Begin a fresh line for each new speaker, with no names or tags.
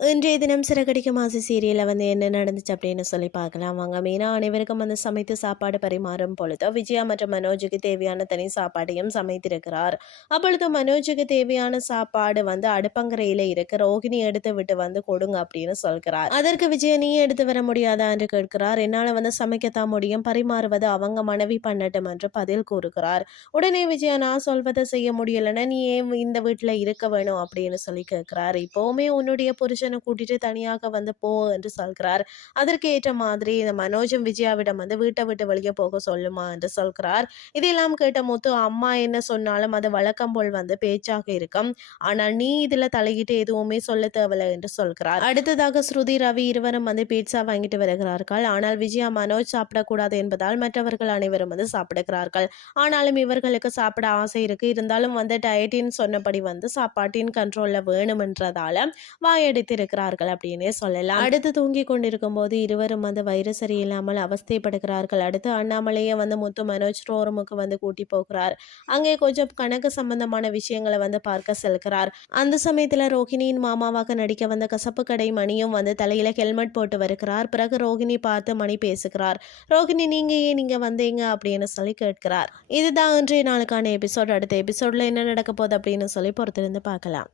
இன்றைய தினம் சிறகடிக்கும் மாசி சீரியலில் வந்து என்ன நடந்துச்சு அப்படின்னு சொல்லி பார்க்கலாம். வாங்க மீனா அனைவருக்கும் வந்து சமைத்து சாப்பாடு பரிமாறும் பொழுது விஜயா மற்றும் மனோஜுக்கு தேவையான தனி சாப்பாடையும் சமைத்திருக்கிறார். அப்பொழுது மனோஜுக்கு தேவையான சாப்பாடு வந்து அடுப்பங்கரையில் இருக்க. ரோகிணி எடுத்து விட்டு வந்து கொடுங்க அப்படின்னு சொல்கிறார். அதற்கு விஜய நீ எடுத்து வர முடியாதா? என்று கேட்கிறார். என்னால் வந்து சமைக்கத்தான் முடியும். பரிமாறுவது அவங்க மனைவி பண்ணட்டும் என்று பதில் கூறுகிறார். உடனே விஜயா நான் சொல்வதை செய்ய முடியலைன்னா நீ ஏன் இந்த வீட்டில் இருக்க வேணும்? அப்படின்னு சொல்லி கேட்கிறார். இப்போவுமே உன்னுடைய புருஷன் கூட்டிட்டு தனியாக வந்து போ என்று சொல்கிறார். அதற்கு ஏற்ற மாதிரி இந்த மனோஜும் விஜயாவிடம் வந்து வீட்டை விட்டு வெளியே போக சொல்லுமா என்று சொல்கிறார். இதெல்லாம் கேட்ட முத்து அம்மா என்ன சொன்னாலும் அது வழக்கம் போல் வந்து பேச்சாக இருக்கும். ஆனால் நீ இதுல தலையிட்டு எதுவுமே சொல்ல தேவையில்லை என்று சொல்கிறார். அடுத்ததாக ஸ்ருதி ரவி இருவரும் வந்து பீட்சா வாங்கிட்டு வருகிறார்கள். ஆனால் விஜயா மனோஜ் சாப்பிடக்கூடாது என்பதால் மற்றவர்கள் அனைவரும் வந்து சாப்பிடுகிறார்கள். ஆனாலும் இவர்களுக்கு சாப்பிட ஆசை இருக்கு. இருந்தாலும் வந்து டயட்டின் சொன்னபடி வந்து சாப்பாட்டின் கண்ட்ரோல்ல வேணுமென்றதால இருக்கிறார்கள் அப்படின்னே சொல்லலாம். அடுத்து தூங்கி கொண்டிருக்கும் போது இருவரும் வந்து வயிறு சரியில்லாமல் அவஸ்தைப்படுகிறார்கள். அடுத்து அண்ணாமலையை வந்து முத்து மனோஜ் ரோரமுக்கு வந்து கூட்டி போகிறார். அங்கே கொஞ்சம் கணக்கு சம்பந்தமான விஷயங்களை வந்து பார்க்க செல்கிறார். அந்த சமயத்துல ரோகிணியின் மாமாவாக நடிக்க வந்த கசப்பு கடை மணியும் வந்து தலையில ஹெல்மெட் போட்டு வருகிறார். பிறகு ரோகிணி பார்த்து மணி பேசுகிறார். ரோகிணி நீங்க ஏன் நீங்க வந்தீங்க? அப்படின்னு சொல்லி கேட்கிறார். இதுதான் இன்றைய நாளுக்கான எபிசோட். அடுத்த எபிசோட்ல என்ன நடக்க போகுது அப்படின்னு சொல்லி பொறுத்திருந்து பார்க்கலாம்.